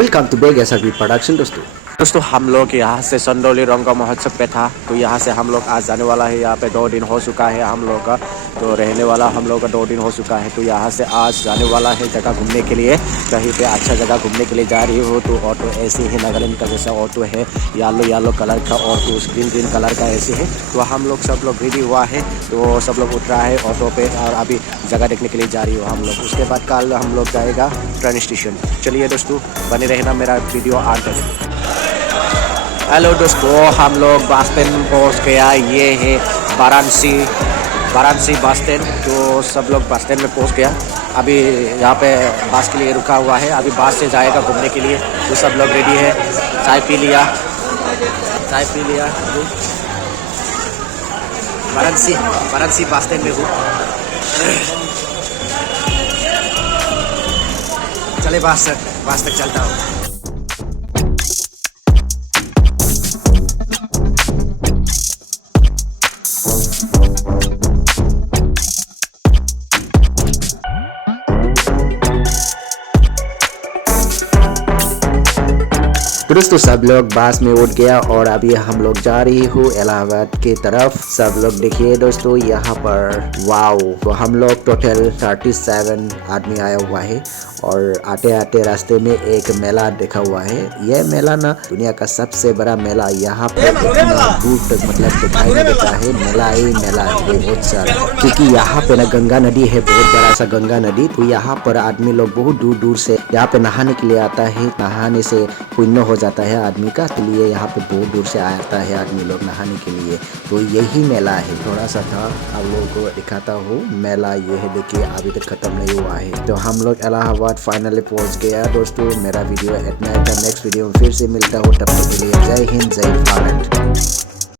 Welcome to Baig SRB production. दोस्तों हम लोग यहाँ से चंदौली रंगा महोत्सव पे था, तो यहाँ से हम लोग आज जाने वाला है। यहाँ पे 2 दिन हो चुका है हम लोग का, तो रहने वाला हम लोग का 2 दिन हो चुका है। तो यहाँ से आज जाने वाला है जगह घूमने के लिए, कहीं पे अच्छा जगह घूमने के लिए जा रही हो। तो ऑटो ऐसे ही नागालैंड का जैसा ऑटो है, येलो कलर का, और तो ग्रीन कलर का ऐसे है। तो हम लोग सब लोग रेडी हुआ है, तो सब लोग उठ रहा है ऑटो पे और अभी जगह देखने के लिए जा रही हो हम लोग। उसके बाद कल हम लोग जाएगा ट्रेन स्टेशन। चलिए दोस्तों, बने रहना मेरा वीडियो आगे तक। हेलो दोस्तों, हम लोग बस स्टैंड पहुँच गया। ये है वाराणसी बस स्टैंड। तो सब लोग बस स्टैंड में पहुँच गया। अभी यहाँ पे बस के लिए रुका हुआ है, अभी बस से जाएगा घूमने के लिए। तो सब लोग रेडी है, चाय पी लिया। वाराणसी बस स्टैंड में हूँ। चले बस तक चलता हूँ। दोस्तों सब लोग बस में उठ गया और अभी हम लोग जा रही हूँ इलाहाबाद की तरफ। सब लोग देखिए दोस्तों यहाँ पर, वाओ। तो हम लोग टोटल 37 आदमी आया हुआ है और आते आते रास्ते में एक मेला देखा हुआ है। यह मेला ना दुनिया का सबसे बड़ा मेला, यहाँ पे इतना दूर तक मतलब दिखाई नहीं देता है। मेला ही मेला है बहुत सारा, क्योंकि यहाँ पे ना गंगा नदी है, बहुत बड़ा सा गंगा नदी। तो यहाँ पर आदमी लोग बहुत दूर दूर से यहाँ पे नहाने के लिए आता है। नहाने से पुण्य हो जाता है आदमी का, के लिए यहाँ पे बहुत दूर से आता है आदमी लोग नहाने के लिए। तो यही मेला है, थोड़ा सा था आप लोगों को दिखाता हूँ। मेला ये है, देखिए अभी तक खत्म नहीं हुआ है। तो हम लोग इलाहाबाद फाइनली पहुँच गया। दोस्तों मेरा वीडियो इतना है, नेक्स्ट वीडियो में फिर से मिलता हूँ। तब तक के लिए जय हिंद, जय भारत।